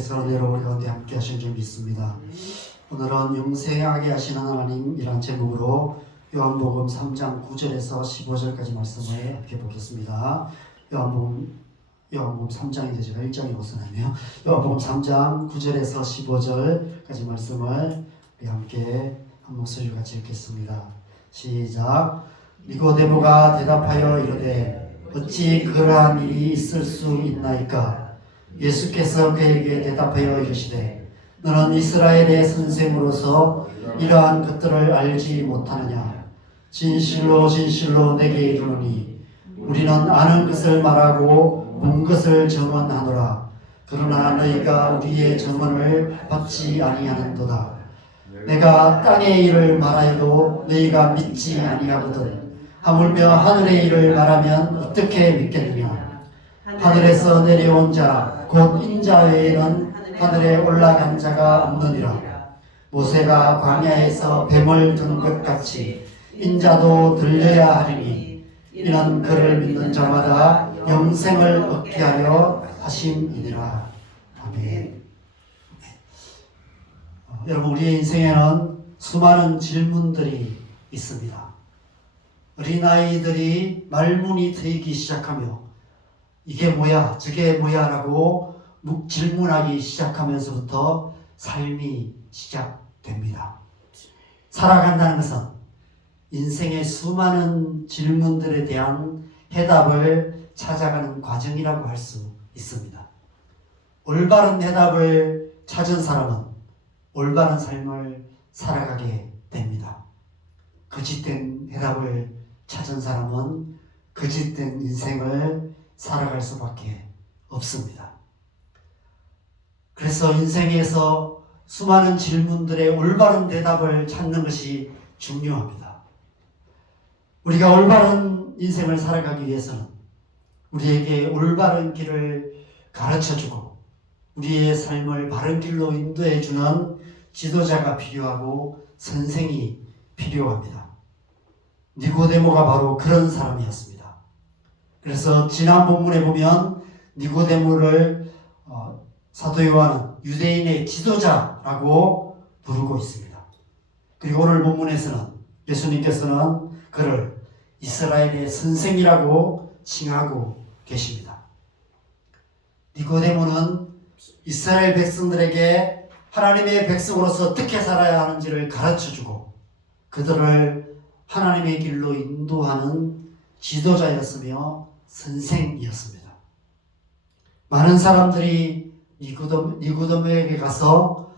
하나님께서 내로 우리 가운데 함께 하신 줄 믿습니다. 오늘은 영생하게 하시는 하나님이란 제목으로 요한복음 3장 9절에서 15절까지 말씀을 함께 보겠습니다. 요한복음 3장인데 제가 1장이 벗어나네요. 요한복음 3장 9절에서 15절까지 말씀을 우리 함께 한 목소리로 같이 읽겠습니다. 시작. 니고데모가 대답하여 이르되 어찌 그러한 일이 있을 수 있나이까? 예수께서 그에게 대답하여 이르시되 너는 이스라엘의 선생으로서 이러한 것들을 알지 못하느냐? 진실로 진실로 내게 이르노니 우리는 아는 것을 말하고 본 것을 증언하노라. 그러나 너희가 우리의 증언을 받지 아니하는도다. 내가 땅의 일을 말하여도 너희가 믿지 아니하거든. 하물며 하늘의 일을 말하면 어떻게 믿겠느냐? 하늘에서 내려온 자 곧 인자 외에는 하늘에 올라간 자가 없느니라. 모세가 광야에서 뱀을 든 것 같이 인자도 들려야 하리니 이는 그를 믿는 자마다 영생을 얻게 하려 하심이니라. 아멘. 여러분, 우리의 인생에는 수많은 질문들이 있습니다. 어린아이들이 말문이 트이기 시작하며 이게 뭐야 저게 뭐야 라고 질문하기 시작하면서부터 삶이 시작됩니다. 살아간다는 것은 인생의 수많은 질문들에 대한 해답을 찾아가는 과정이라고 할 수 있습니다. 올바른 해답을 찾은 사람은 올바른 삶을 살아가게 됩니다. 거짓된 해답을 찾은 사람은 거짓된 인생을 살아갈 수밖에 없습니다. 그래서 인생에서 수많은 질문들의 올바른 대답을 찾는 것이 중요합니다. 우리가 올바른 인생을 살아가기 위해서는 우리에게 올바른 길을 가르쳐주고 우리의 삶을 바른 길로 인도해주는 지도자가 필요하고 선생이 필요합니다. 니고데모가 바로 그런 사람이었습니다. 그래서 지난 본문에 보면 니고데모를 사도 요한은 유대인의 지도자라고 부르고 있습니다. 그리고 오늘 본문에서는 예수님께서는 그를 이스라엘의 선생이라고 칭하고 계십니다. 니고데모는 이스라엘 백성들에게 하나님의 백성으로서 어떻게 살아야 하는지를 가르쳐주고 그들을 하나님의 길로 인도하는 지도자였으며 선생이었습니다. 많은 사람들이 니고데모에게 가서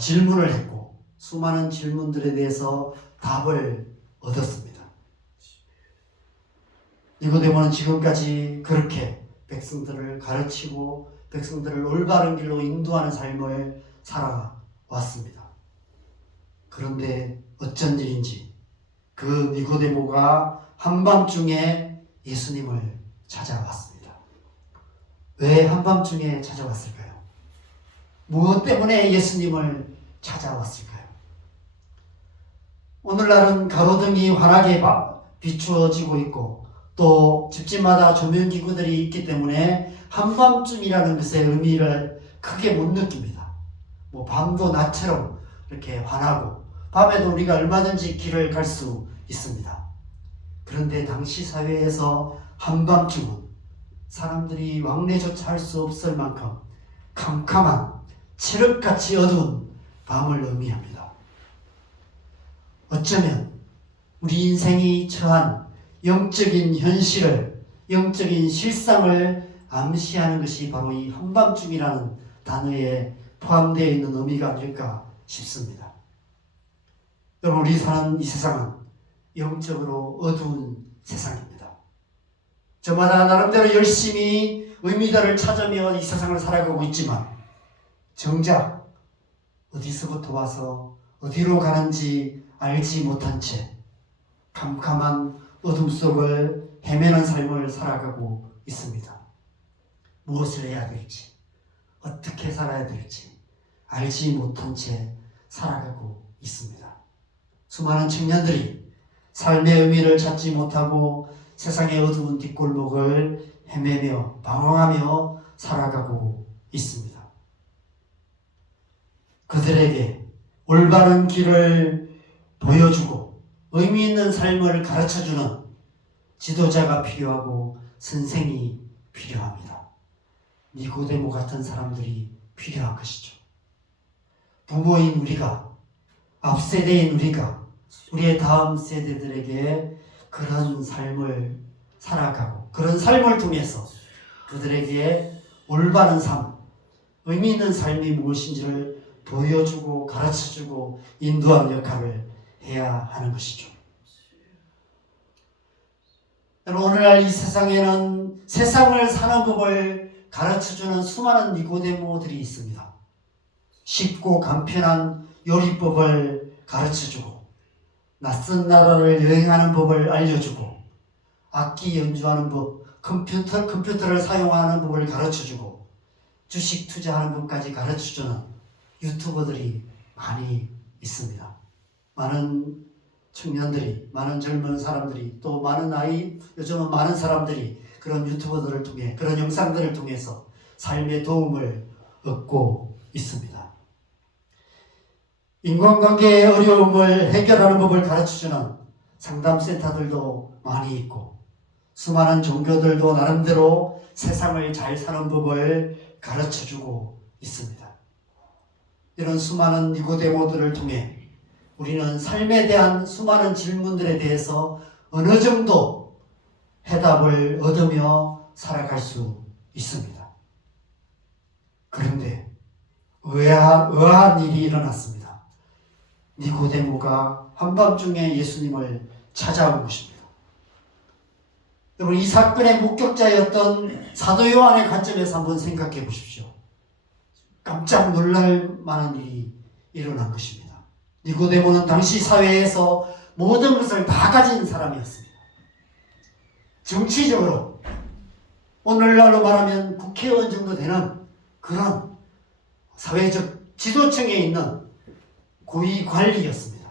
질문을 했고 수많은 질문들에 대해서 답을 얻었습니다. 니고데모는 지금까지 그렇게 백성들을 가르치고 백성들을 올바른 길로 인도하는 삶을 살아왔습니다. 그런데 어쩐 일인지 그 니고데모가 한밤중에 예수님을 찾아왔습니다. 왜 한밤중에 찾아왔을까요? 무엇 때문에 예수님을 찾아왔을까요? 오늘날은 가로등이 환하게 비추어지고 있고 또 집집마다 조명기구들이 있기 때문에 한밤중이라는 것의 의미를 크게 못 느낍니다. 밤도 낮처럼 이렇게 환하고 밤에도 우리가 얼마든지 길을 갈 수 있습니다. 그런데 당시 사회에서 한밤중은 사람들이 왕래조차 할 수 없을 만큼 캄캄한 칠흑같이 어두운 밤을 의미합니다. 어쩌면 우리 인생이 처한 영적인 현실을, 영적인 실상을 암시하는 것이 바로 이 한밤중이라는 단어에 포함되어 있는 의미가 아닐까 싶습니다. 여러분, 우리 사는 이 세상은 영적으로 어두운 세상입니다. 저마다 나름대로 열심히 의미들을 찾으며 이 세상을 살아가고 있지만 정작 어디서부터 와서 어디로 가는지 알지 못한 채 캄캄한 어둠 속을 헤매는 삶을 살아가고 있습니다. 무엇을 해야 될지, 어떻게 살아야 될지 알지 못한 채 살아가고 있습니다. 수많은 청년들이 삶의 의미를 찾지 못하고 세상의 어두운 뒷골목을 헤매며 방황하며 살아가고 있습니다. 그들에게 올바른 길을 보여주고 의미 있는 삶을 가르쳐주는 지도자가 필요하고 선생이 필요합니다. 니고데모 같은 사람들이 필요한 것이죠. 부모인 우리가, 앞세대인 우리가 우리의 다음 세대들에게 그런 삶을 살아가고 그런 삶을 통해서 그들에게 올바른 삶, 의미 있는 삶이 무엇인지를 보여주고 가르쳐주고 인도하는 역할을 해야 하는 것이죠. 오늘날 이 세상에는 세상을 사는 법을 가르쳐주는 수많은 니고데모들이 있습니다. 쉽고 간편한 요리법을 가르쳐주고 낯선 나라를 여행하는 법을 알려주고 악기 연주하는 법, 컴퓨터를 사용하는 법을 가르쳐주고 주식 투자하는 법까지 가르쳐주는 유튜버들이 많이 있습니다. 많은 청년들이, 많은 젊은 사람들이, 또 많은 요즘은 많은 사람들이 그런 유튜버들을 통해, 그런 영상들을 통해서 삶의 도움을 얻고 있습니다. 인간관계의 어려움을 해결하는 법을 가르쳐주는 상담센터들도 많이 있고, 수많은 종교들도 나름대로 세상을 잘 사는 법을 가르쳐주고 있습니다. 이런 수많은 니고데모들을 통해 우리는 삶에 대한 수많은 질문들에 대해서 어느 정도 해답을 얻으며 살아갈 수 있습니다. 그런데 의아한 일이 일어났습니다. 니고데모가 한밤중에 예수님을 찾아온 것입니다. 여러분, 이 사건의 목격자였던 사도 요한의 관점에서 한번 생각해 보십시오. 깜짝 놀랄 만한 일이 일어난 것입니다. 니고데모는 당시 사회에서 모든 것을 다 가진 사람이었습니다. 정치적으로 오늘날로 말하면 국회의원 정도 되는 그런 사회적 지도층에 있는 고위 관리였습니다.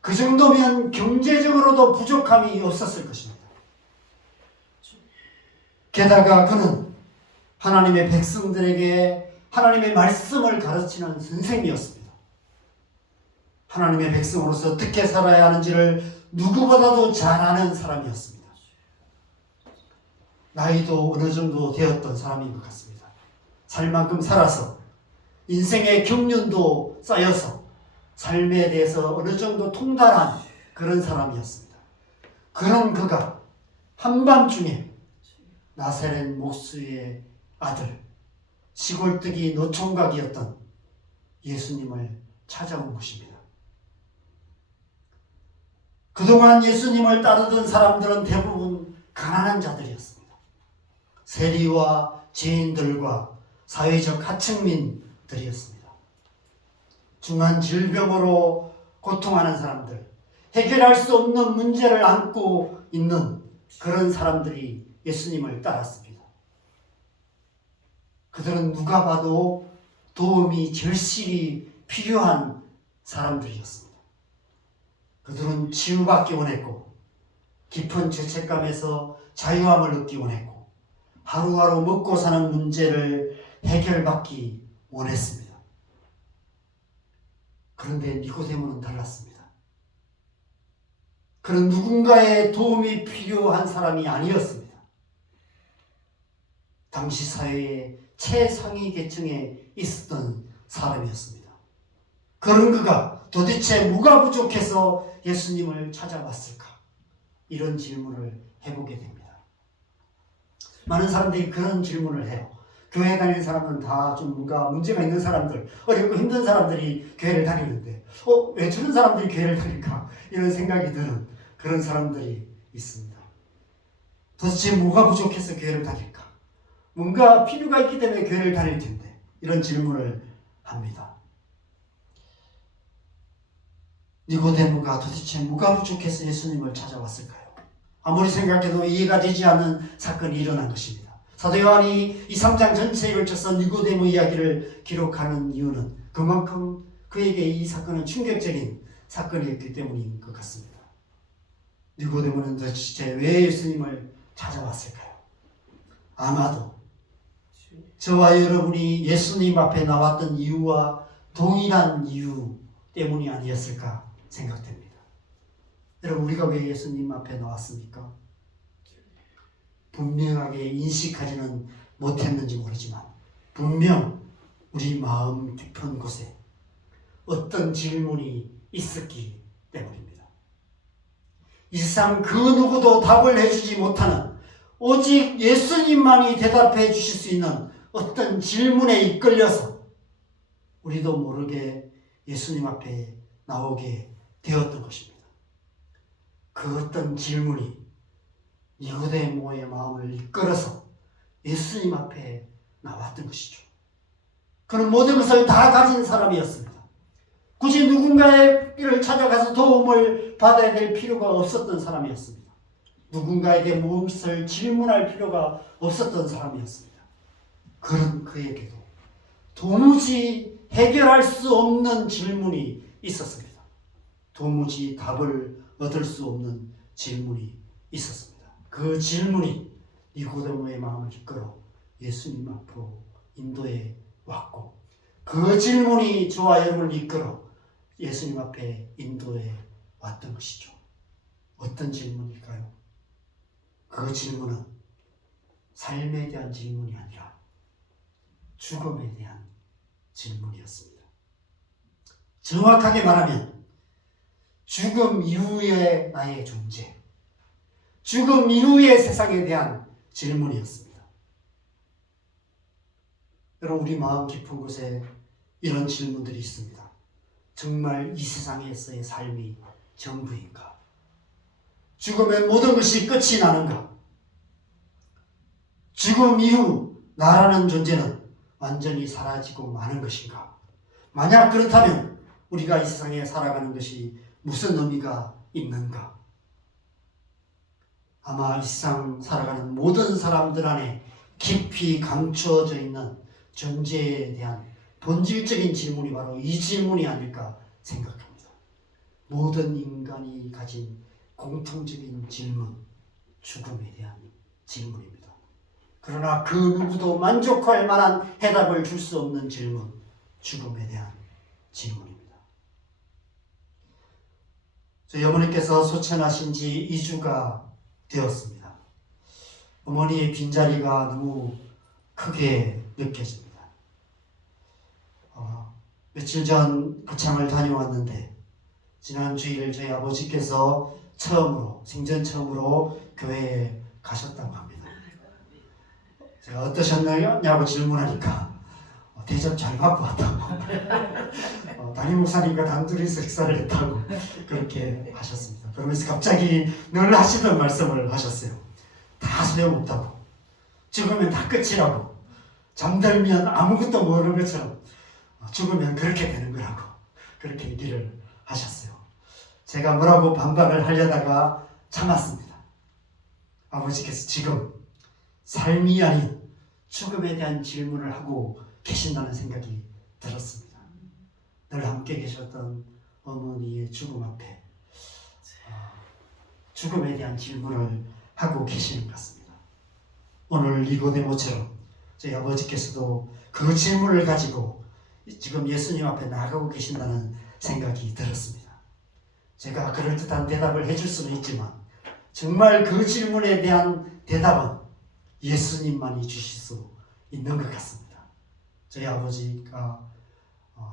그 정도면 경제적으로도 부족함이 없었을 것입니다. 게다가 그는 하나님의 백성들에게 하나님의 말씀을 가르치는 선생이었습니다. 하나님의 백성으로서 어떻게 살아야 하는지를 누구보다도 잘 아는 사람이었습니다. 나이도 어느 정도 되었던 사람인 것 같습니다. 살 만큼 살아서 인생의 경륜도 쌓여서 삶에 대해서 어느 정도 통달한 그런 사람이었습니다. 그런 그가 한밤중에 나사렛 목수의 아들, 시골뜨기 노총각이었던 예수님을 찾아온 것입니다. 그동안 예수님을 따르던 사람들은 대부분 가난한 자들이었습니다. 세리와 죄인들과 사회적 하층민들이었습니다. 중한 질병으로 고통하는 사람들, 해결할 수 없는 문제를 안고 있는 그런 사람들이 예수님을 따랐습니다. 그들은 누가 봐도 도움이 절실히 필요한 사람들이었습니다. 그들은 치유받기 원했고 깊은 죄책감에서 자유함을 얻기 원했고 하루하루 먹고 사는 문제를 해결받기 원했습니다. 그런데 니고데모는 달랐습니다. 그는 누군가의 도움이 필요한 사람이 아니었습니다. 당시 사회의 최상위 계층에 있었던 사람이었습니다. 그런 그가 도대체 뭐가 부족해서 예수님을 찾아왔을까? 이런 질문을 해보게 됩니다. 많은 사람들이 그런 질문을 해요. 교회 다니는 사람은 다 좀 뭔가 문제가 있는 사람들, 어렵고 힘든 사람들이 교회를 다니는데 왜 저런 사람들이 교회를 다닐까? 이런 생각이 드는 그런 사람들이 있습니다. 도대체 뭐가 부족해서 교회를 다닐까? 뭔가 필요가 있기 때문에 교회를 다닐 텐데 이런 질문을 합니다. 니고데모가 도대체 뭐가 부족해서 예수님을 찾아왔을까요? 아무리 생각해도 이해가 되지 않는 사건이 일어난 것입니다. 사도 요한이 이 3장 전체에 걸쳐서 니고데모 이야기를 기록하는 이유는 그만큼 그에게 이 사건은 충격적인 사건이었기 때문인 것 같습니다. 니고데모는 도대체 왜 예수님을 찾아왔을까요? 아마도 저와 여러분이 예수님 앞에 나왔던 이유와 동일한 이유 때문이 아니었을까 생각됩니다. 여러분, 우리가 왜 예수님 앞에 나왔습니까? 분명하게 인식하지는 못했는지 모르지만 분명 우리 마음 깊은 곳에 어떤 질문이 있었기 때문입니다. 이 세상 그 누구도 답을 해주지 못하는, 오직 예수님만이 대답해 주실 수 있는 어떤 질문에 이끌려서 우리도 모르게 예수님 앞에 나오게 되었던 것입니다. 그 어떤 질문이 니고데모의 마음을 이끌어서 예수님 앞에 나왔던 것이죠. 그는 모든 것을 다 가진 사람이었습니다. 굳이 누군가의 길을 찾아가서 도움을 받아야 될 필요가 없었던 사람이었습니다. 누군가에게 무엇을 질문할 필요가 없었던 사람이었습니다. 그런 그에게도 도무지 해결할 수 없는 질문이 있었습니다. 도무지 답을 얻을 수 없는 질문이 있었습니다. 그 질문이 니고데모의 마음을 이끌어 예수님 앞으로 인도해 왔고, 그 질문이 저와 여러분을 이끌어 예수님 앞에 인도해 왔던 것이죠. 어떤 질문일까요? 그 질문은 삶에 대한 질문이 아니라 죽음에 대한 질문이었습니다. 정확하게 말하면 죽음 이후의 나의 존재, 죽음 이후의 세상에 대한 질문이었습니다. 여러분, 우리 마음 깊은 곳에 이런 질문들이 있습니다. 정말 이 세상에서의 삶이 전부인가? 죽으면 모든 것이 끝이 나는가? 죽음 이후 나라는 존재는 완전히 사라지고 마는 것인가? 만약 그렇다면 우리가 이 세상에 살아가는 것이 무슨 의미가 있는가? 아마 이 세상 살아가는 모든 사람들 안에 깊이 감추어져 있는 존재에 대한 본질적인 질문이 바로 이 질문이 아닐까 생각합니다. 모든 인간이 가진 공통적인 질문, 죽음에 대한 질문입니다. 그러나 그 누구도 만족할 만한 해답을 줄 수 없는 질문, 죽음에 대한 질문입니다. 저희 어머니께서 소천하신 지 2주가 되었습니다. 어머니의 빈자리가 너무 크게 느껴집니다. 며칠 전 거창을 다녀왔는데 지난 주일 저희 아버지께서 생전 처음으로 교회에 가셨다고 합니다. 제가 어떠셨냐고 질문하니까 대접 잘 받고 왔다고 담임 목사님과 단둘이서 식사를 했다고 그렇게 하셨습니다. 그러면서 갑자기 늘 하시던 말씀을 하셨어요. 다 소용없다고, 죽으면 다 끝이라고, 잠들면 아무것도 모르는 것처럼 죽으면 그렇게 되는 거라고 그렇게 얘기를 하셨어요. 제가 뭐라고 반박을 하려다가 참았습니다. 아버지께서 지금 삶이 아닌 죽음에 대한 질문을 하고 계신다는 생각이 들었습니다. 늘 함께 계셨던 어머니의 죽음 앞에 죽음에 대한 질문을 하고 계시는 것 같습니다. 오늘 니고데모처럼 저희 아버지께서도 그 질문을 가지고 지금 예수님 앞에 나가고 계신다는 생각이 들었습니다. 제가 그럴듯한 대답을 해줄 수는 있지만 정말 그 질문에 대한 대답은 예수님만이 주실 수 있는 것 같습니다. 저희 아버지가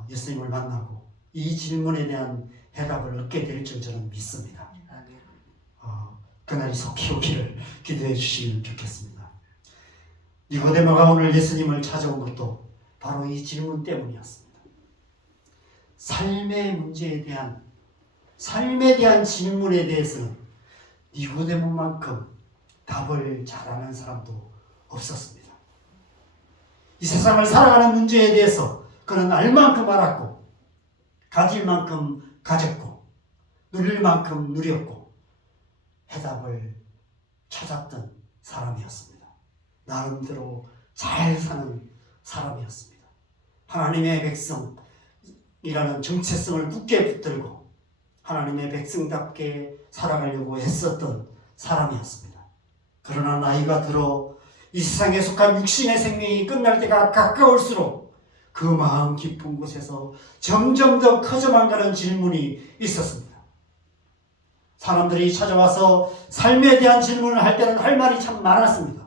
예수님을 만나고 이 질문에 대한 해답을 얻게 될 줄 저는 믿습니다. 그날이 속히 오기를 기도해 주시면 좋겠습니다. 니고데모가 오늘 예수님을 찾아온 것도 바로 이 질문 때문이었습니다. 삶의 문제에 대한, 삶에 대한 질문에 대해서는 니고데모만큼 답을 잘하는 사람도 없었습니다. 이 세상을 살아가는 문제에 대해서 그는 알 만큼 알았고, 가질 만큼 가졌고, 누릴 만큼 누렸고, 해답을 찾았던 사람이었습니다. 나름대로 잘 사는 사람이었습니다. 하나님의 백성이라는 정체성을 굳게 붙들고 하나님의 백성답게 살아가려고 했었던 사람이었습니다. 그러나 나이가 들어 이 세상에 속한 육신의 생명이 끝날 때가 가까울수록 그 마음 깊은 곳에서 점점 더 커져만 가는 질문이 있었습니다. 사람들이 찾아와서 삶에 대한 질문을 할 때는 할 말이 참 많았습니다.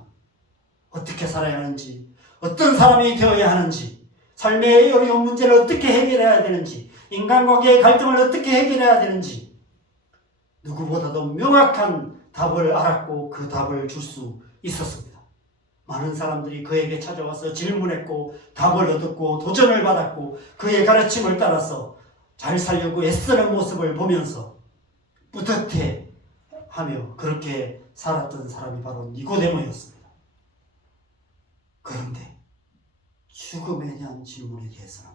어떻게 살아야 하는지, 어떤 사람이 되어야 하는지, 삶의 어려운 문제를 어떻게 해결해야 되는지, 인간관계의 갈등을 어떻게 해결해야 되는지 누구보다도 명확한 답을 알았고 그 답을 줄 수 있었습니다. 많은 사람들이 그에게 찾아와서 질문했고 답을 얻었고 도전을 받았고 그의 가르침을 따라서 잘 살려고 애쓰는 모습을 보면서 뿌듯해하며 그렇게 살았던 사람이 바로 니고데모였습니다. 그런데 죽음에 대한 질문에 대해서는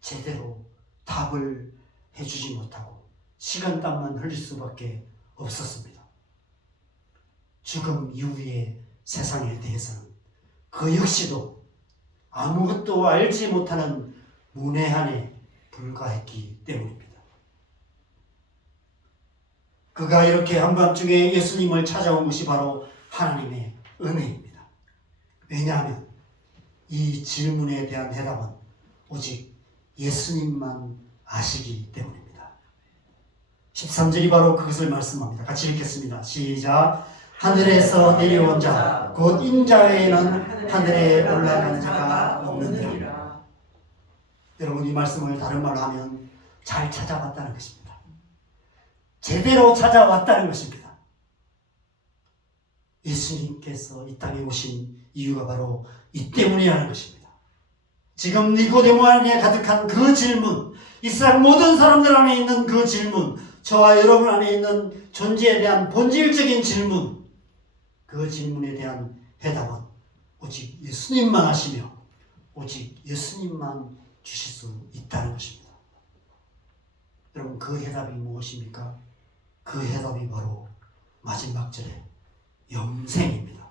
제대로 답을 해주지 못하고 시간땀만 흘릴 수밖에 없었습니다. 죽음 이후의 세상에 대해서는 그 역시도 아무것도 알지 못하는 문외한에 불과했기 때문입니다. 그가 이렇게 한밤중에 예수님을 찾아온 것이 바로 하나님의 은혜입니다. 왜냐하면 이 질문에 대한 대답은 오직 예수님만 아시기 때문입니다. 13절이 바로 그것을 말씀합니다. 같이 읽겠습니다. 시작. 하늘에서 내려온 자 곧 인자에는 하늘에 올라간 자가 없느니라. 여러분, 이 말씀을 다른 말로 하면 잘 찾아왔다는 것입니다. 제대로 찾아왔다는 것입니다. 예수님께서 이 땅에 오신 이유가 바로 이 때문이라는 것입니다. 지금 니고데모 안에 가득한 그 질문, 이 세상 모든 사람들 안에 있는 그 질문, 저와 여러분 안에 있는 존재에 대한 본질적인 질문, 그 질문에 대한 해답은 오직 예수님만 하시며 오직 예수님만 주실 수 있다는 것입니다. 여러분, 그 해답이 무엇입니까? 그 해답이 바로 마지막 절에 영생입니다.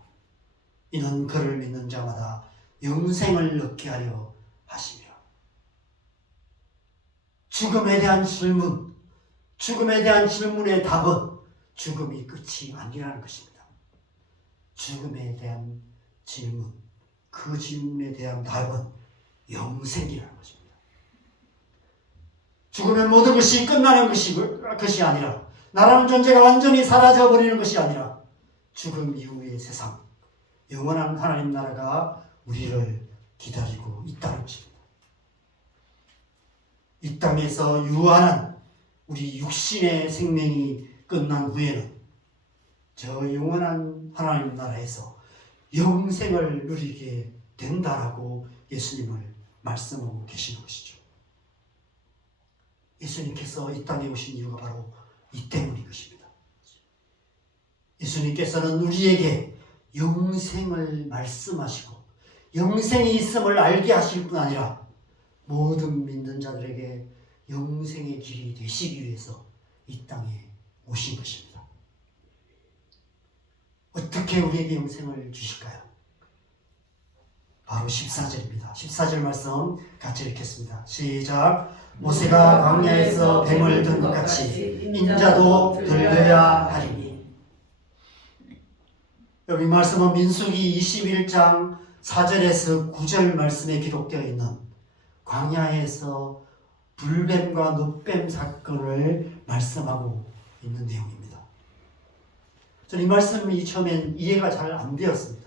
이는 그를 믿는 자마다 영생을 얻게 하려 하시며. 죽음에 대한 질문, 죽음에 대한 질문의 답은 죽음이 끝이 아니라는 것입니다. 죽음에 대한 질문, 그 질문에 대한 답은 영생이라는 것입니다. 죽으면 모든 것이 끝나는 것이 아니라, 나라는 존재가 완전히 사라져버리는 것이 아니라 죽음 이후의 세상, 영원한 하나님 나라가 우리를 기다리고 있다는 것입니다. 이 땅에서 유한한 우리 육신의 생명이 끝난 후에는 저 영원한 하나님 나라에서 영생을 누리게 된다라고 예수님을 말씀하고 계시는 것이죠. 예수님께서 이 땅에 오신 이유가 바로 이 때문인 것입니다. 예수님께서는 우리에게 영생을 말씀하시고 영생이 있음을 알게 하실 뿐 아니라 모든 믿는 자들에게 영생의 길이 되시기 위해서 이 땅에 오신 것입니다. 어떻게 우리에게 영생을 주실까요? 바로 14절입니다. 14절 말씀 같이 읽겠습니다. 시작. 모세가 광야에서 뱀을 든 것 같이 인자도 들려야 하리니. 여기 말씀은 민수기 21장 4절에서 9절 말씀에 기록되어 있는 광야에서 불뱀과 놋뱀 사건을 말씀하고 있는 내용입니다. 저는 이 말씀이 처음엔 이해가 잘 안 되었습니다.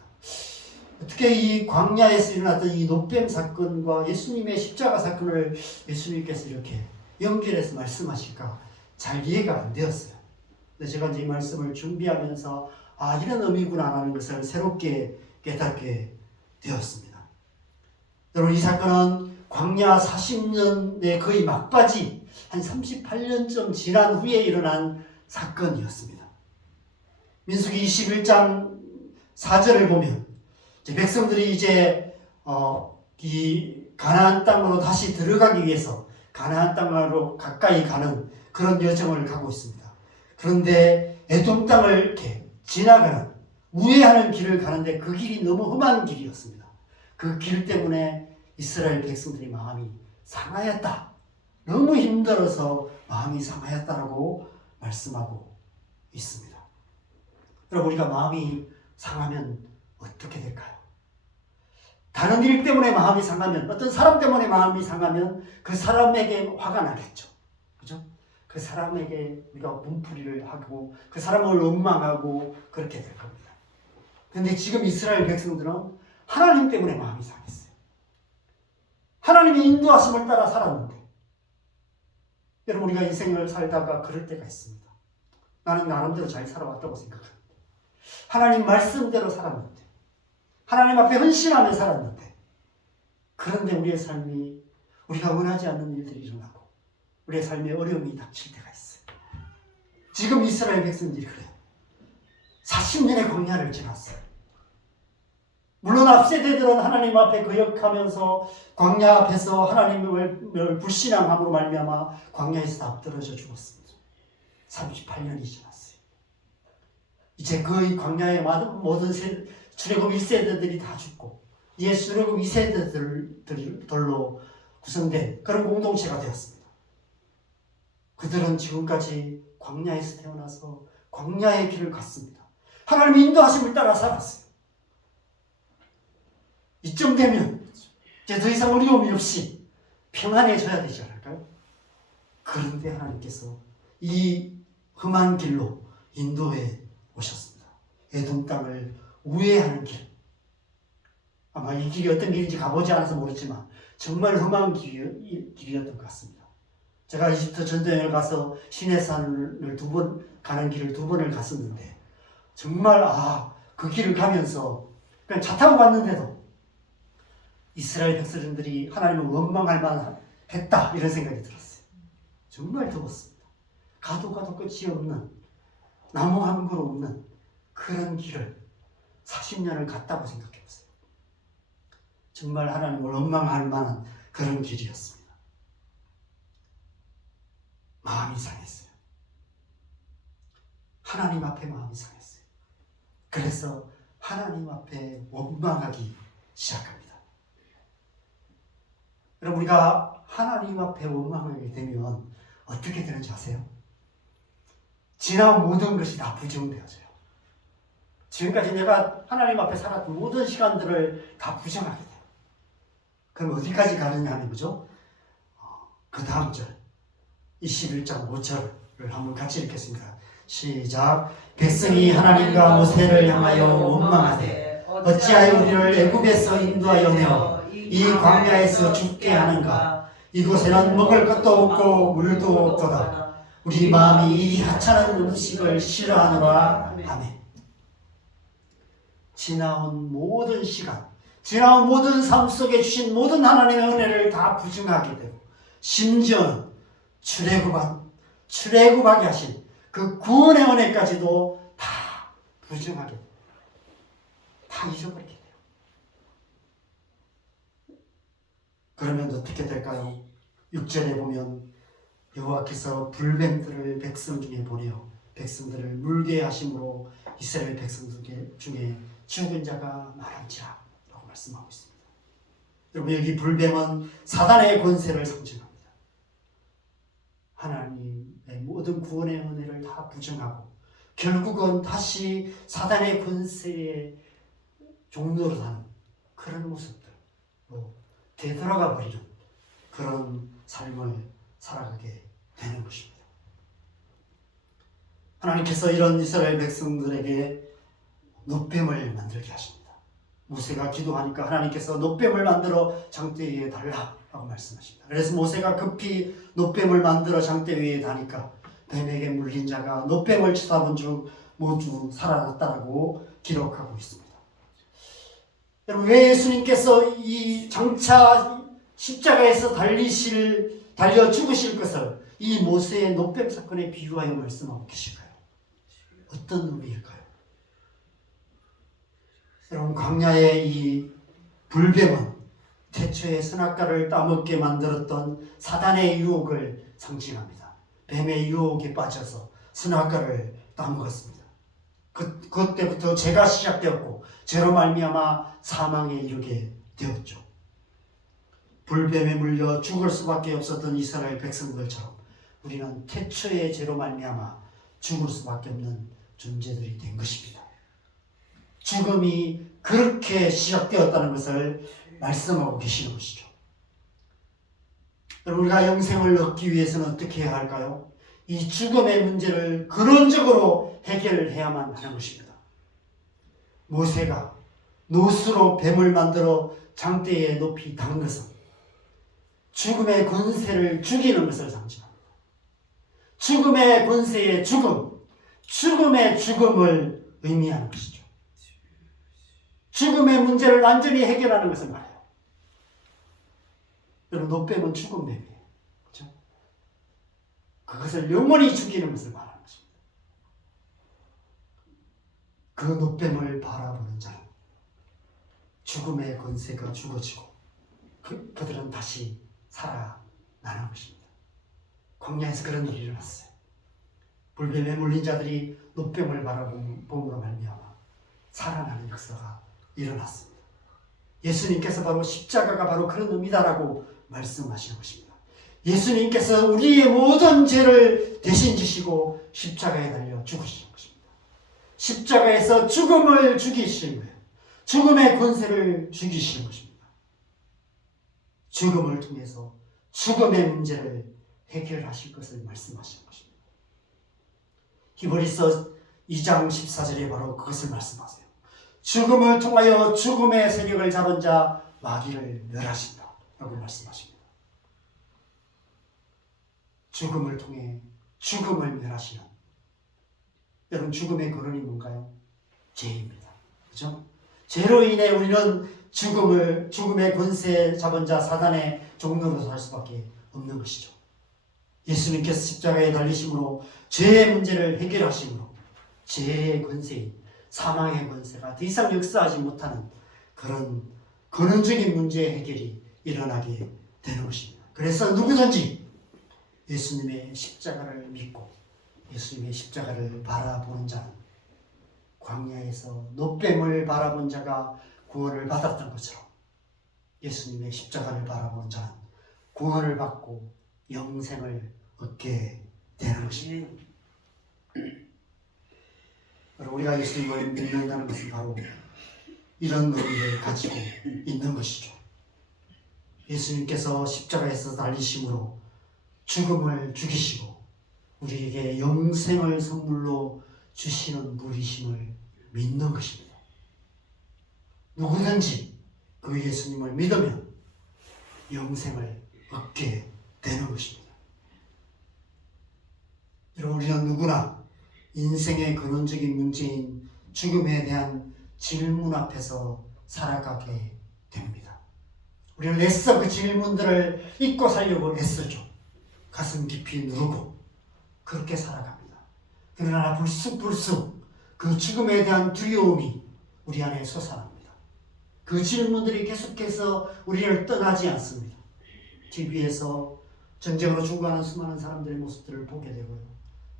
어떻게 이 광야에서 일어났던 이 놋뱀 사건과 예수님의 십자가 사건을 예수님께서 이렇게 연결해서 말씀하실까 잘 이해가 안 되었어요. 근데 제가 이제 이 말씀을 준비하면서 이런 의미구나 하는 것을 새롭게 깨닫게 되었습니다. 여러분, 이 사건은 광야 40년의 거의 막바지 한 38년쯤 지난 후에 일어난 사건이었습니다. 민수기 21장 4절을 보면 백성들이 이제 이 가나안 땅으로 다시 들어가기 위해서 가나안 땅으로 가까이 가는 그런 여정을 가고 있습니다. 그런데 에돔 땅을 이렇게 지나가는 우회하는 길을 가는데 그 길이 너무 험한 길이었습니다. 그 길 때문에 이스라엘 백성들이 마음이 상하였다. 너무 힘들어서 마음이 상하였다라고 말씀하고 있습니다. 여러분, 우리가 마음이 상하면 어떻게 될까요? 다른 일 때문에 마음이 상하면, 어떤 사람 때문에 마음이 상하면 그 사람에게 화가 나겠죠. 그죠? 그 사람에게 우리가 분풀이를 하고 그 사람을 원망하고 그렇게 될 겁니다. 그런데 지금 이스라엘 백성들은 하나님 때문에 마음이 상했어요. 하나님의 인도하심을 따라 살았는데, 여러분, 우리가 인생을 살다가 그럴 때가 있습니다. 나는 나름대로 잘 살아왔다고 생각합니다. 하나님 말씀대로 살았는데, 하나님 앞에 헌신하며 살았는데, 그런데 우리의 삶이 우리가 원하지 않는 일들이 일어나고 우리의 삶에 어려움이 닥칠 때가 있어요. 지금 이스라엘 백성들이 그래요. 40년의 광야를 지났어요. 물론 앞세대들은 하나님 앞에 거역하면서 광야 앞에서 하나님을 불신앙함으로 말미암아 광야에서 다 떨어져 죽었습니다. 38년이 지났어요. 이제 그 광야의 모든 출애굽 1세대들이 다 죽고 이제 출애굽 2세대들로 구성된 그런 공동체가 되었습니다. 그들은 지금까지 광야에서 태어나서 광야의 길을 갔습니다. 하나님의 인도하심을 따라 살았어요. 이쯤 되면 이제 더 이상 어려움이 없이 평안해져야 되지 않을까요? 그런데 하나님께서 이 험한 길로 인도해 오셨습니다. 에돔 땅을 우회하는 길. 아마 이 길이 어떤 길인지 가보지 않아서 모르지만 정말 험한 길이었던 것 같습니다. 제가 이집트 전도여행을 가서 시내산을 2번 가는 길을 2번을 갔었는데 정말 그 길을 가면서 그냥 차 타고 갔는데도 이스라엘 백성들이 하나님을 원망할 만했다 이런 생각이 들었어요. 정말 더웠습니다. 가도 끝이 없는 나무 한 그루 없는 그런 길을 40년을 갔다고 생각해보세요. 정말 하나님을 원망할 만한 그런 길이었습니다. 마음이 상했어요. 하나님 앞에 마음이 상했어요. 그래서 하나님 앞에 원망하기 시작합니다. 여러분, 우리가 하나님 앞에 원망하게 되면 어떻게 되는지 아세요? 지나온 모든 것이 다 부정되어져요. 지금까지 내가 하나님 앞에 살았던 모든 시간들을 다 부정하게 돼요. 그럼 어디까지 가느냐 하는 거죠? 그 다음 절 21장 5절을 한번 같이 읽겠습니다. 시작. 백성이 하나님과 모세를 향하여 원망하되 어찌하여 우리를 애굽에서 인도하여 내어 이 광야에서 죽게 하는가? 이곳에는 먹을 것도 없고 물도 없도다. 우리 마음이 이 하찮은 음식을 싫어하노라. 아멘. 지나온 모든 시간, 지나온 모든 삶 속에 주신 모든 하나님의 은혜를 다 부정하게 되고 심지어는 출애굽하게 하신 그 구원의 은혜까지도 다 부정하게 돼요. 다 잊어버리게 돼요. 그러면 어떻게 될까요? 6절에 보면 여호와께서 불뱀들을 백성 중에 보내어 백성들을 물게 하심으로 이스라엘 백성들 중에 죽은 자가 많은지라 라고 말씀하고 있습니다. 여러분, 여기 불뱀은 사단의 권세를 상징합니다. 하나님의 모든 구원의 은혜를 다 부정하고 결국은 다시 사단의 권세의 종로로 하는 그런 모습들로 되돌아가 버리는 그런 삶을 살아가게 되는 것입니다. 하나님께서 이런 이스라엘 백성들에게 놋뱀을 만들게 하십니다. 모세가 기도하니까 하나님께서 놋뱀을 만들어 장대 위에 달라라고 말씀하십니다. 그래서 모세가 급히 놋뱀을 만들어 장대 위에 다니까 뱀에게 물린 자가 놋뱀을 쳐다본 줄 모두 살아났다라고 기록하고 있습니다. 여러분, 왜 예수님께서 이 장차 십자가에서 달려 죽으실 것을 이 모세의 놋뱀 사건에 비유하여 말씀하고 계실까요? 어떤 의미일까요? 여러분, 광야의 이 불뱀은 태초에 선악과를 따먹게 만들었던 사단의 유혹을 상징합니다. 뱀의 유혹에 빠져서 선악과를 따먹었습니다. 그때부터 죄가 시작되었고 죄로 말미암아 사망에 이르게 되었죠. 불뱀에 물려 죽을 수밖에 없었던 이스라엘 백성들처럼 우리는 태초의 죄로 말미암아 죽을 수밖에 없는 존재들이 된 것입니다. 죽음이 그렇게 시작되었다는 것을 말씀하고 계시는 것이죠. 여러분, 우리가 영생을 얻기 위해서는 어떻게 해야 할까요? 이 죽음의 문제를 근원적으로 해결해야만 하는 것입니다. 모세가 노수로 뱀을 만들어 장대에 높이 단 것은 죽음의 권세를 죽이는 것을 상징합니다. 죽음의 권세의 죽음, 죽음의 죽음을 의미하는 것이죠. 죽음의 문제를 완전히 해결하는 것을 말해요. 여러분, 노뱀은 죽은 뱀이에요. 그렇죠? 그것을 영원히 죽이는 것을 말하는 것입니다. 그 노뱀을 바라보는 자는 죽음의 권세가 죽어지고 그들은 다시 살아나는 것입니다. 광야에서 그런 일이 일어났어요. 불뱀에 물린 자들이 노뱀을 바라봄으로 말미암아 살아나는 역사가 일어났습니다. 예수님께서 바로 십자가가 바로 그런 의미다라고 말씀하시는 것입니다. 예수님께서 우리의 모든 죄를 대신 지시고 십자가에 달려 죽으시는 것입니다. 십자가에서 죽음을 죽이시는 거예요. 죽음의 권세를 죽이시는 것입니다. 죽음을 통해서 죽음의 문제를 해결하실 것을 말씀하시는 것입니다. 히브리서 2장 14절에 바로 그것을 말씀하세요. 죽음을 통하여 죽음의 세력을 잡은 자 마귀를 멸하신다 라고 말씀하십니다. 죽음을 통해 죽음을 멸하시는, 여러분, 죽음의 근원이 뭔가요? 죄입니다. 그렇죠? 죄로 인해 우리는 죽음의 권세 잡은 자 사단의 종로로 살 수밖에 없는 것이죠. 예수님께서 십자가에 달리심으로 죄의 문제를 해결하심으로 죄의 권세인 사망의 권세가 더 이상 역사하지 못하는 그런 근원적인 문제의 해결이 일어나게 되는 것입니다. 그래서 누구든지 예수님의 십자가를 믿고 예수님의 십자가를 바라보는 자는 광야에서 노뱀을 바라본 자가 구원을 받았던 것처럼 예수님의 십자가를 바라보는 자는 구원을 받고 영생을 얻게 되는 것입니다. 우리가 예수님을 믿는다는 것은 바로 이런 의미를 가지고 있는 것이죠. 예수님께서 십자가에서 달리심으로 죽음을 죽이시고 우리에게 영생을 선물로 주시는 분이심을 믿는 것입니다. 누구든지 그 예수님을 믿으면 영생을 얻게 되는 것입니다. 여러분, 우리는 누구나 인생의 근원적인 문제인 죽음에 대한 질문 앞에서 살아가게 됩니다. 우리는 애써 그 질문들을 잊고 살려고 애쓰죠. 가슴 깊이 누르고 그렇게 살아갑니다. 그러나 불쑥불쑥 그 죽음에 대한 두려움이 우리 안에 솟아납니다. 그 질문들이 계속해서 우리를 떠나지 않습니다. TV에서 전쟁으로 죽어가는 수많은 사람들의 모습들을 보게 되고요.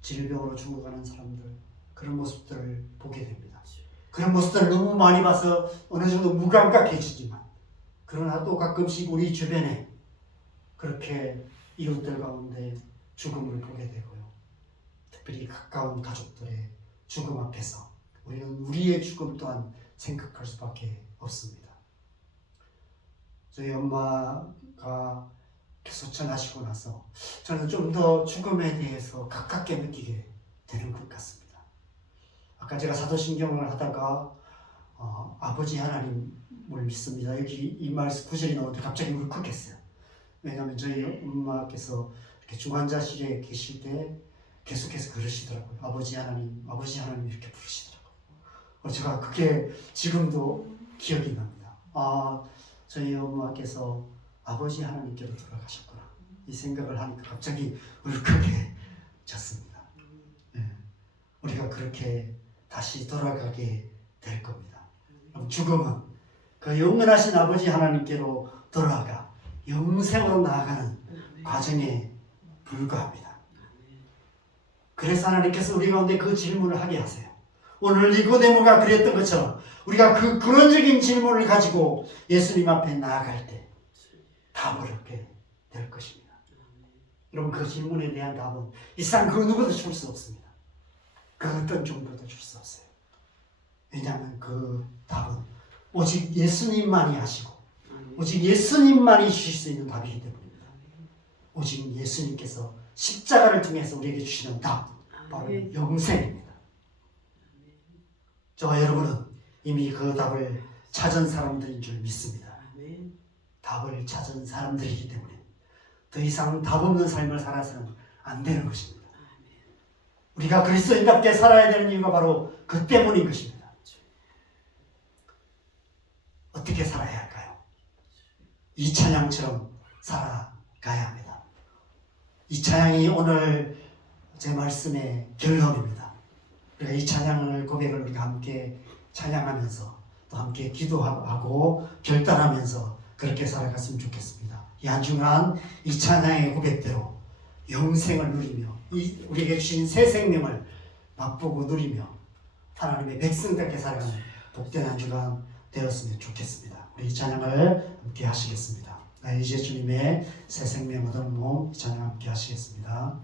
질병으로 죽어가는 사람들, 그런 모습들을 보게 됩니다. 그런 모습들을 너무 많이 봐서 어느 정도 무감각해지지만, 그러나 또 가끔씩 우리 주변에 그렇게 이웃들 가운데 죽음을 보게 되고요. 특별히 가까운 가족들의 죽음 앞에서 우리는 우리의 죽음 또한 생각할 수밖에 없습니다. 저희 엄마가 소천하시고 나서 저는 좀 더 죽음에 대해서 가깝게 느끼게 되는 것 같습니다. 아까 제가 사도신경을 하다가 아버지 하나님을 믿습니다. 여기 이 말씀 구절이 나오는데 갑자기 울컥했어요. 왜냐하면 저희 엄마께서 이렇게 중환자실에 계실 때 계속해서 그러시더라고요. 아버지 하나님, 아버지 하나님 이렇게 부르시더라고요. 제가 그게 지금도 기억이 납니다. 저희 엄마께서 아버지 하나님께로 돌아가셨구나. 이 생각을 하니까 갑자기 울컥해졌습니다. 네. 우리가 그렇게 다시 돌아가게 될 겁니다. 죽음은 그 영원하신 아버지 하나님께로 돌아가 영생으로 나아가는 과정에 불과합니다. 그래서 하나님께서 우리 가운데 그 질문을 하게 하세요. 오늘 니고데모가 그랬던 것처럼 우리가 그 근원적인 질문을 가지고 예수님 앞에 나아갈 때 답을 얻게 될 것입니다. 여러분, 그 질문에 대한 답은 이 세상 그 누구도 줄 수 없습니다. 그 어떤 정보도 줄 수 없어요. 왜냐하면 그 답은 오직 예수님만이 하시고 오직 예수님만이 주실 수 있는 답이기 때문입니다. 오직 예수님께서 십자가를 통해서 우리에게 주시는 답, 바로 영생입니다. 저와 여러분은 이미 그 답을 찾은 사람들인 줄 믿습니다. 답을 찾은 사람들이기 때문에 더 이상 답 없는 삶을 살아서는 안 되는 것입니다. 우리가 그리스도인답게 살아야 되는 이유가 바로 그 때문인 것입니다. 어떻게 살아야 할까요? 이 찬양처럼 살아가야 합니다. 이 찬양이 오늘 제 말씀의 결론입니다. 우리가 이 찬양을 고백을 우리가 함께 찬양하면서 또 함께 기도하고 결단하면서 그렇게 살아갔으면 좋겠습니다. 이 한 주간 이 찬양의 고백대로 영생을 누리며 우리에게 주신 새 생명을 맛보고 누리며 하나님의 백성답게 살아가는 복된 한 주간 되었으면 좋겠습니다. 우리 이 찬양을 함께 하시겠습니다. 이제 주님의 새 생명 얻은 몸 이 찬양 함께 하시겠습니다.